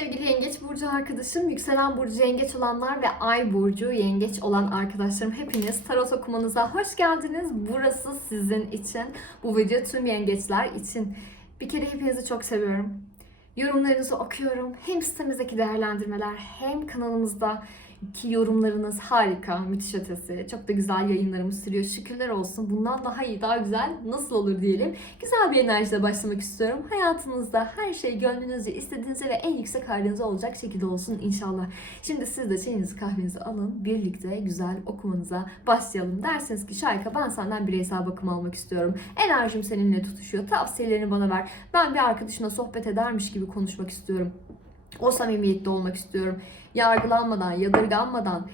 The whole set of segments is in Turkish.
Sevgili Yengeç Burcu arkadaşım, yükselen Burcu Yengeç olanlar ve Ay Burcu Yengeç olan arkadaşlarım hepiniz tarot okumanıza hoş geldiniz. Burası sizin için, bu video tüm yengeçler için. Bir kere hepinizi çok seviyorum. Yorumlarınızı okuyorum. Hem sitemizdeki değerlendirmeler hem kanalımızda ki yorumlarınız harika, müthiş ötesi. Çok da güzel yayınlarımız sürüyor. Şükürler olsun. Bundan daha iyi, daha güzel nasıl olur diyelim. Güzel bir enerjiyle başlamak istiyorum. Hayatınızda her şey gönlünüzce, istediğinize ve en yüksek halinize olacak şekilde olsun inşallah. Şimdi siz de çayınızı kahvenizi alın. Birlikte güzel okumanıza başlayalım. Derseniz ki Şayka ben senden bireysel bakım almak istiyorum. Enerjim seninle tutuşuyor. Tavsiyelerini bana ver. Ben bir arkadaşına sohbet edermiş gibi konuşmak istiyorum. O samimiyette olmak istiyorum. Yargılanmadan, yadırganmadan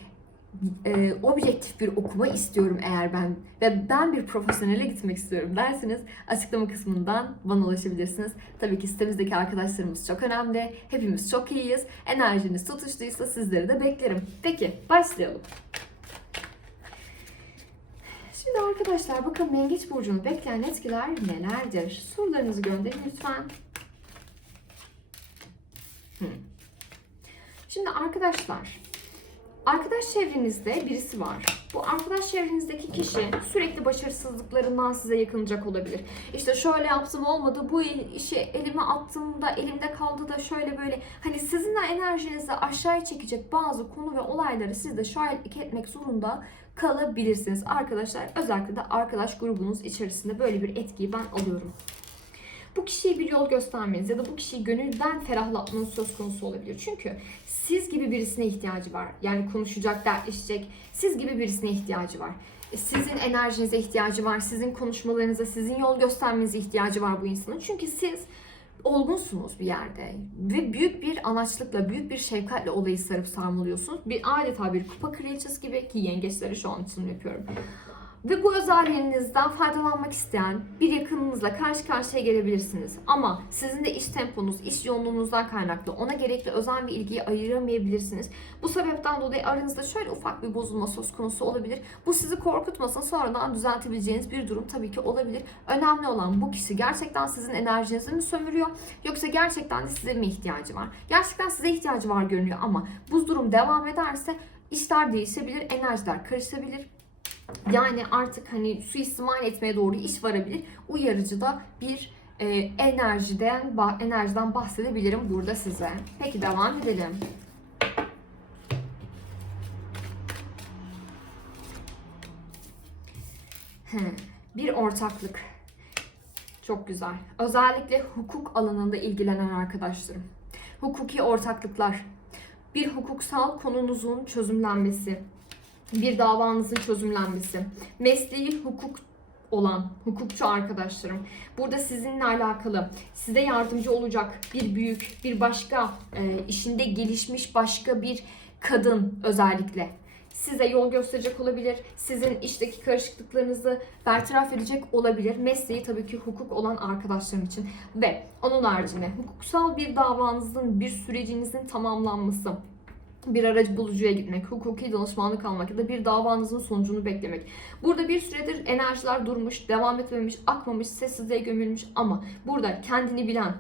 e, objektif bir okuma istiyorum eğer ben ve ben bir profesyonele gitmek istiyorum derseniz açıklama kısmından bana ulaşabilirsiniz. Tabii ki sitemizdeki arkadaşlarımız çok önemli. Hepimiz çok iyiyiz. Enerjiniz tutuştuysa sizleri de beklerim. Peki başlayalım. Şimdi arkadaşlar bakalım Yengeç Burcu'nu bekleyen etkiler nelerdir? Sorularınızı gönderin lütfen. Şimdi arkadaşlar, arkadaş çevrenizde birisi var. Bu arkadaş çevrenizdeki kişi sürekli başarısızlıklarından size yakınacak olabilir. İşte şöyle yaptım olmadı, bu işi elime attığımda elimde kaldı da şöyle böyle. Hani sizin de enerjinizi aşağıya çekecek bazı konu ve olayları siz de şahitlik etmek zorunda kalabilirsiniz. Arkadaşlar özellikle de arkadaş grubunuz içerisinde böyle bir etkiyi ben alıyorum bu kişiye bir yol göstermeniz ya da bu kişiyi gönülden ferahlatmanız söz konusu olabilir. Çünkü siz gibi birisine ihtiyacı var. Yani konuşacak, dertleşecek. Siz gibi birisine ihtiyacı var. E, Sizin enerjinize ihtiyacı var. Sizin konuşmalarınıza, sizin yol göstermenize ihtiyacı var bu insanın. Çünkü siz olgunsunuz bir yerde ve büyük bir anaçlıkla, büyük bir şefkatle olayı sarıp sarmalıyorsunuz. Bir adeta bir kupa kraliçesi gibi ki yengeçleri şu an için yapıyorum. Ve bu özelliğinizden faydalanmak isteyen bir yakınınızla karşı karşıya gelebilirsiniz. Ama sizin de iş temponuz, iş yoğunluğunuzdan kaynaklı ona gerekli özel bir ilgiyi ayıramayabilirsiniz. Bu sebepten dolayı aranızda şöyle ufak bir bozulma söz konusu olabilir. Bu sizi korkutmasın sonradan düzeltebileceğiniz bir durum tabii ki olabilir. Önemli olan bu kişi gerçekten sizin enerjinizi mi sömürüyor yoksa gerçekten de size mi ihtiyacı var? Gerçekten size ihtiyacı var görünüyor ama bu durum devam ederse işler değişebilir, enerjiler karışabilir. Yani artık hani suistimal etmeye doğru iş varabilir. Uyarıcı da bir e, enerjiden enerjiden bahsedebilirim burada size. Peki devam edelim. Bir ortaklık. Çok güzel. Özellikle hukuk alanında ilgilenen arkadaşlarım. Hukuki ortaklıklar. Bir hukuksal konunuzun çözümlenmesi bir davanızın çözümlenmesi, mesleği hukuk olan hukukçu arkadaşlarım. Burada sizinle alakalı size yardımcı olacak bir büyük, bir başka e, işinde gelişmiş başka bir kadın özellikle size yol gösterecek olabilir. Sizin işteki karışıklıklarınızı bertaraf edecek olabilir. Mesleği tabii ki hukuk olan arkadaşlarım için. Ve onun haricinde hukuksal bir davanızın, bir sürecinizin tamamlanması, bir aracı bulucuya gitmek, hukuki danışmanlık almak ya da bir davanızın sonucunu beklemek. Burada bir süredir enerjiler durmuş, devam etmemiş, akmamış, sessizliğe gömülmüş ama burada kendini bilen,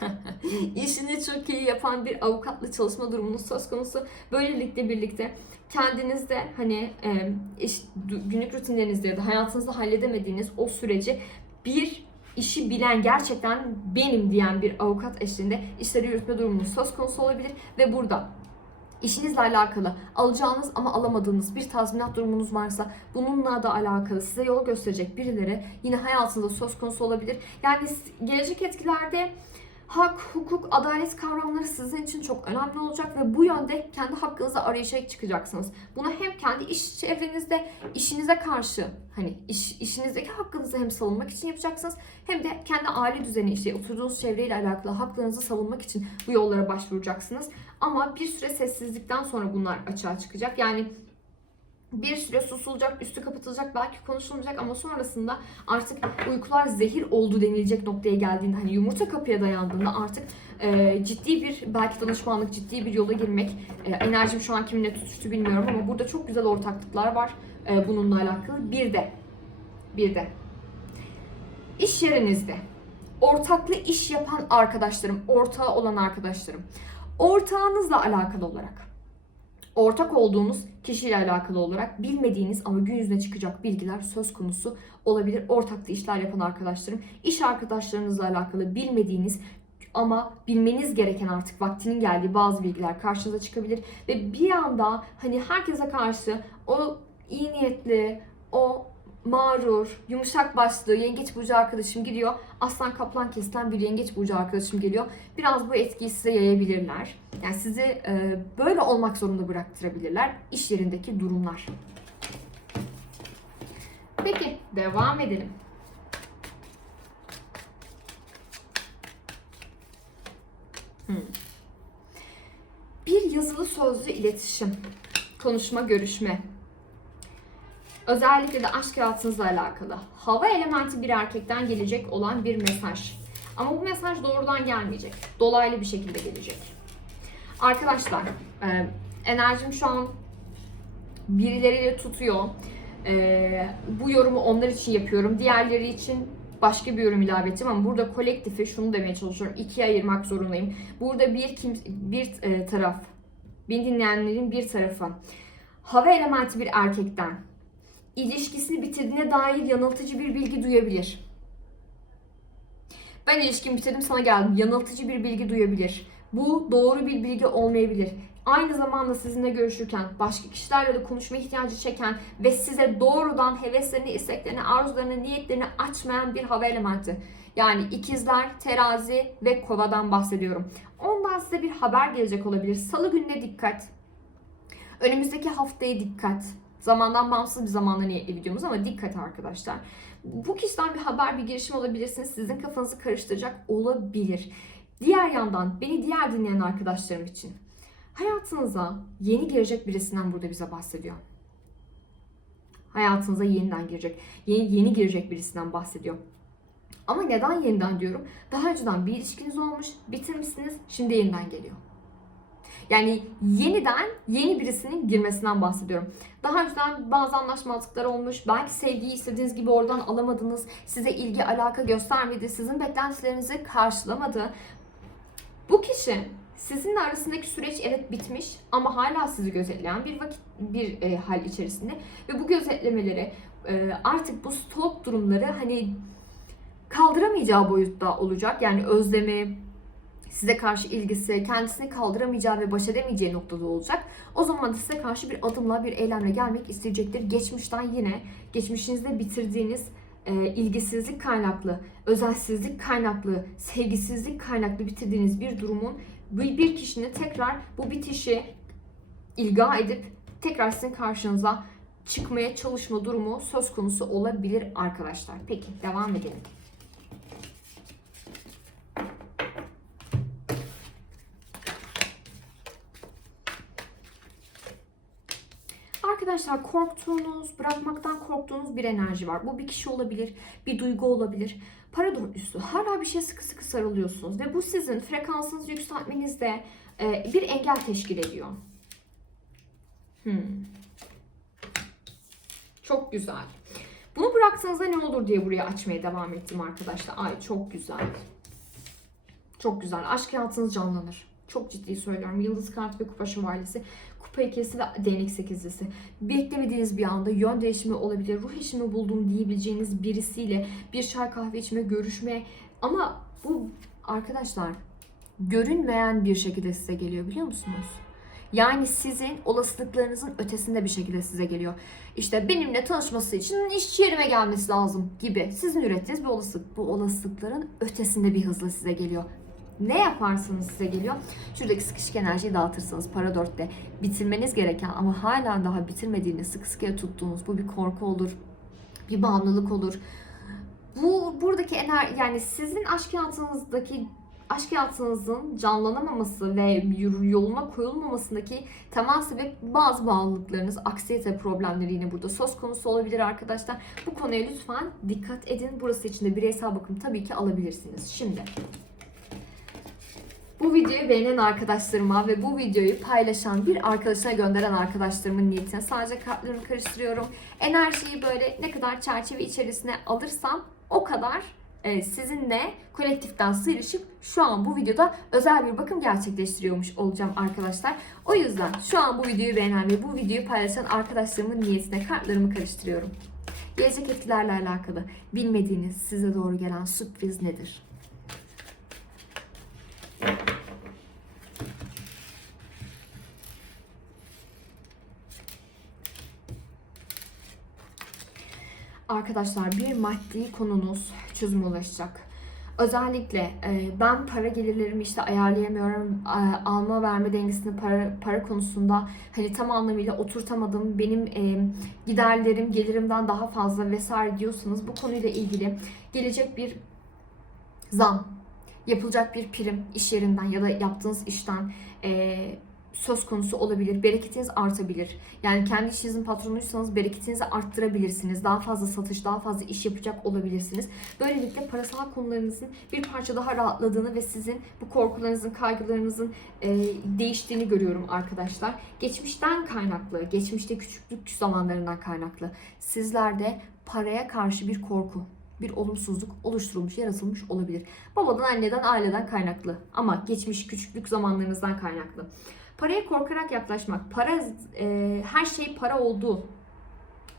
işini çok iyi yapan bir avukatla çalışma durumunuz söz konusu. Böylelikle birlikte kendinizde hani e, iş, günlük rutinlerinizde ya da hayatınızda halledemediğiniz o süreci bir işi bilen gerçekten benim diyen bir avukat eşliğinde işleri yürütme durumunuz söz konusu olabilir ve burada İşinizle alakalı alacağınız ama alamadığınız bir tazminat durumunuz varsa bununla da alakalı size yol gösterecek birileri yine hayatınızda söz konusu olabilir. Yani gelecek etkilerde hak, hukuk, adalet kavramları sizin için çok önemli olacak ve bu yönde kendi hakkınızı arayışa çıkacaksınız. Bunu hem kendi iş çevrenizde, işinize karşı hani iş, işinizdeki hakkınızı hem savunmak için yapacaksınız hem de kendi aile düzeni işte oturduğunuz çevreyle alakalı haklarınızı savunmak için bu yollara başvuracaksınız. Ama bir süre sessizlikten sonra bunlar açığa çıkacak. Yani bir süre susulacak, üstü kapatılacak, belki konuşulmayacak ama sonrasında artık uykular zehir oldu denilecek noktaya geldiğinde hani yumurta kapıya dayandığında artık e, ciddi bir belki danışmanlık, ciddi bir yola girmek e, enerjim şu an kiminle tutuştu bilmiyorum ama burada çok güzel ortaklıklar var e, bununla alakalı. Bir de bir de iş yerinizde ortaklı iş yapan arkadaşlarım, ortağı olan arkadaşlarım Ortağınızla alakalı olarak, ortak olduğunuz kişiyle alakalı olarak bilmediğiniz ama gün yüzüne çıkacak bilgiler söz konusu olabilir. Ortaklı işler yapan arkadaşlarım, iş arkadaşlarınızla alakalı bilmediğiniz ama bilmeniz gereken artık vaktinin geldiği bazı bilgiler karşınıza çıkabilir ve bir anda hani herkese karşı o iyi niyetli, o mağrur, yumuşak başlı yengeç burcu arkadaşım gidiyor. Aslan kaplan kesilen bir yengeç burcu arkadaşım geliyor. Biraz bu etkiyi size yayabilirler. Yani sizi e, böyle olmak zorunda bıraktırabilirler. İş yerindeki durumlar. Peki devam edelim. Hmm. Bir yazılı sözlü iletişim, konuşma, görüşme. Özellikle de aşk hayatınızla alakalı. Hava elementi bir erkekten gelecek olan bir mesaj. Ama bu mesaj doğrudan gelmeyecek. Dolaylı bir şekilde gelecek. Arkadaşlar, e, enerjim şu an birileriyle tutuyor. E, bu yorumu onlar için yapıyorum. Diğerleri için başka bir yorum ilave edeceğim ama burada kolektifi şunu demeye çalışıyorum. ikiye ayırmak zorundayım. Burada bir kim bir e, taraf, beni dinleyenlerin bir tarafı hava elementi bir erkekten ilişkisini bitirdiğine dair yanıltıcı bir bilgi duyabilir. Ben ilişkimi bitirdim sana geldim. Yanıltıcı bir bilgi duyabilir. Bu doğru bir bilgi olmayabilir. Aynı zamanda sizinle görüşürken başka kişilerle de konuşma ihtiyacı çeken ve size doğrudan heveslerini, isteklerini, arzularını, niyetlerini açmayan bir hava elementi. Yani ikizler, terazi ve kovadan bahsediyorum. Ondan size bir haber gelecek olabilir. Salı gününe dikkat. Önümüzdeki haftaya dikkat. Zamandan bağımsız bir zamanda niyetli videomuz ama dikkat arkadaşlar. Bu kişiden bir haber, bir girişim olabilirsiniz. Sizin kafanızı karıştıracak olabilir. Diğer yandan beni diğer dinleyen arkadaşlarım için hayatınıza yeni girecek birisinden burada bize bahsediyor. Hayatınıza yeniden girecek, yeni, yeni girecek birisinden bahsediyor. Ama neden yeniden diyorum? Daha önceden bir ilişkiniz olmuş, bitirmişsiniz, şimdi yeniden geliyor. Yani yeniden yeni birisinin girmesinden bahsediyorum. Daha önceden bazı anlaşmazlıklar olmuş. Belki sevgiyi istediğiniz gibi oradan alamadınız. Size ilgi, alaka göstermedi. Sizin beklentilerinizi karşılamadı. Bu kişi sizinle arasındaki süreç evet bitmiş ama hala sizi gözetleyen bir vakit bir e, hal içerisinde ve bu gözetlemeleri e, artık bu stalk durumları hani kaldıramayacağı boyutta olacak. Yani özlemi, size karşı ilgisi, kendisini kaldıramayacağı ve baş edemeyeceği noktada olacak. O zaman da size karşı bir adımla, bir eylemle gelmek isteyecektir. Geçmişten yine, geçmişinizde bitirdiğiniz e, ilgisizlik kaynaklı, özelsizlik kaynaklı, sevgisizlik kaynaklı bitirdiğiniz bir durumun bir, kişinin tekrar bu bitişi ilga edip tekrar sizin karşınıza çıkmaya çalışma durumu söz konusu olabilir arkadaşlar. Peki devam edelim. Arkadaşlar korktuğunuz, bırakmaktan korktuğunuz bir enerji var. Bu bir kişi olabilir, bir duygu olabilir. Para dörtlüsü. Hala bir şeye sıkı sıkı sarılıyorsunuz ve bu sizin frekansınızı yükseltmenizde e, bir engel teşkil ediyor. Hmm. Çok güzel. Bunu bıraktığınızda ne olur diye buraya açmaya devam ettim arkadaşlar. Ay çok güzel. Çok güzel. Aşk hayatınız canlanır. Çok ciddi söylüyorum. Yıldız kartı ve kupa şövalyesi. Kupa ikisi ve değnek sekizlisi. Beklemediğiniz bir anda yön değişimi olabilir. Ruh eşimi buldum diyebileceğiniz birisiyle bir çay kahve içme, görüşme. Ama bu arkadaşlar görünmeyen bir şekilde size geliyor biliyor musunuz? Yani sizin olasılıklarınızın ötesinde bir şekilde size geliyor. İşte benimle tanışması için iş yerime gelmesi lazım gibi. Sizin ürettiğiniz bir olasılık. Bu olasılıkların ötesinde bir hızla size geliyor. Ne yaparsanız size geliyor. Şuradaki sıkışık enerjiyi dağıtırsanız para dörtte bitirmeniz gereken ama hala daha bitirmediğiniz sıkı sıkıya tuttuğunuz bu bir korku olur. Bir bağımlılık olur. Bu buradaki enerji yani sizin aşk hayatınızdaki aşk hayatınızın canlanamaması ve yoluna koyulmamasındaki temel sebep bazı bağlılıklarınız, aksiyete problemleri yine burada söz konusu olabilir arkadaşlar. Bu konuya lütfen dikkat edin. Burası için de bireysel bakım tabii ki alabilirsiniz. Şimdi bu videoyu beğenen arkadaşlarıma ve bu videoyu paylaşan bir arkadaşına gönderen arkadaşlarımın niyetine sadece kartlarımı karıştırıyorum. Enerjiyi böyle ne kadar çerçeve içerisine alırsam o kadar e, sizinle kolektiften sıyrışıp şu an bu videoda özel bir bakım gerçekleştiriyormuş olacağım arkadaşlar. O yüzden şu an bu videoyu beğenen ve bu videoyu paylaşan arkadaşlarımın niyetine kartlarımı karıştırıyorum. Gelecek etkilerle alakalı bilmediğiniz size doğru gelen sürpriz nedir? Arkadaşlar bir maddi konunuz çözüme ulaşacak. Özellikle e, ben para gelirlerimi işte ayarlayamıyorum. E, alma verme dengesini para, para konusunda hani tam anlamıyla oturtamadım. Benim e, giderlerim gelirimden daha fazla vesaire diyorsanız bu konuyla ilgili gelecek bir zam, yapılacak bir prim iş yerinden ya da yaptığınız işten söz konusu olabilir. Bereketiniz artabilir. Yani kendi işinizin patronuysanız bereketinizi arttırabilirsiniz. Daha fazla satış, daha fazla iş yapacak olabilirsiniz. Böylelikle parasal konularınızın bir parça daha rahatladığını ve sizin bu korkularınızın, kaygılarınızın e, değiştiğini görüyorum arkadaşlar. Geçmişten kaynaklı, geçmişte küçüklük zamanlarından kaynaklı sizlerde paraya karşı bir korku, bir olumsuzluk oluşturulmuş, yaratılmış olabilir. Babadan, anneden, aileden kaynaklı ama geçmiş küçüklük zamanlarınızdan kaynaklı. Paraya korkarak yaklaşmak, para e, her şey para oldu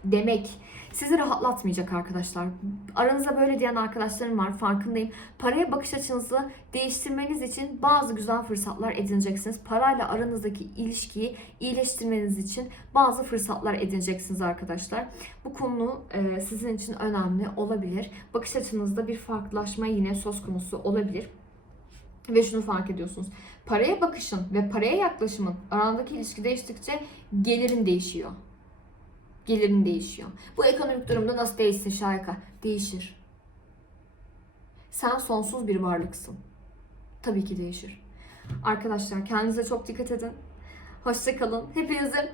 demek sizi rahatlatmayacak arkadaşlar. Aranızda böyle diyen arkadaşlarım var farkındayım. Paraya bakış açınızı değiştirmeniz için bazı güzel fırsatlar edineceksiniz. Parayla aranızdaki ilişkiyi iyileştirmeniz için bazı fırsatlar edineceksiniz arkadaşlar. Bu konu e, sizin için önemli olabilir. Bakış açınızda bir farklılaşma yine söz konusu olabilir. Ve şunu fark ediyorsunuz. Paraya bakışın ve paraya yaklaşımın arandaki ilişki değiştikçe gelirin değişiyor. Gelirin değişiyor. Bu ekonomik durumda nasıl değişsin Şayka? Değişir. Sen sonsuz bir varlıksın. Tabii ki değişir. Arkadaşlar kendinize çok dikkat edin. Hoşçakalın. Hepinizi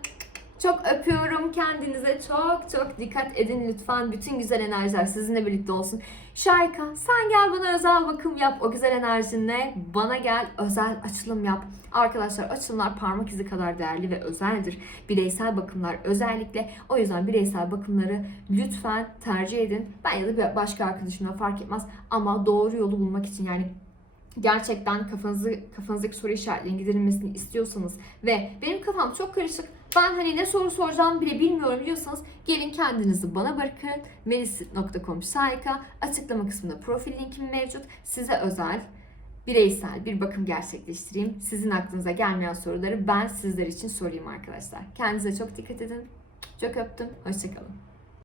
çok öpüyorum. Kendinize çok çok dikkat edin lütfen. Bütün güzel enerjiler sizinle birlikte olsun. Şayka sen gel bana özel bakım yap. O güzel enerjinle bana gel özel açılım yap. Arkadaşlar açılımlar parmak izi kadar değerli ve özeldir. Bireysel bakımlar özellikle. O yüzden bireysel bakımları lütfen tercih edin. Ben ya da bir başka arkadaşımla fark etmez. Ama doğru yolu bulmak için yani gerçekten kafanızı kafanızdaki soru işaretlerinin giderilmesini istiyorsanız ve benim kafam çok karışık ben hani ne soru soracağımı bile bilmiyorum diyorsanız gelin kendinizi bana bırakın. melis.com sayka açıklama kısmında profil linkim mevcut. Size özel bireysel bir bakım gerçekleştireyim. Sizin aklınıza gelmeyen soruları ben sizler için sorayım arkadaşlar. Kendinize çok dikkat edin. Çok öptüm. Hoşçakalın.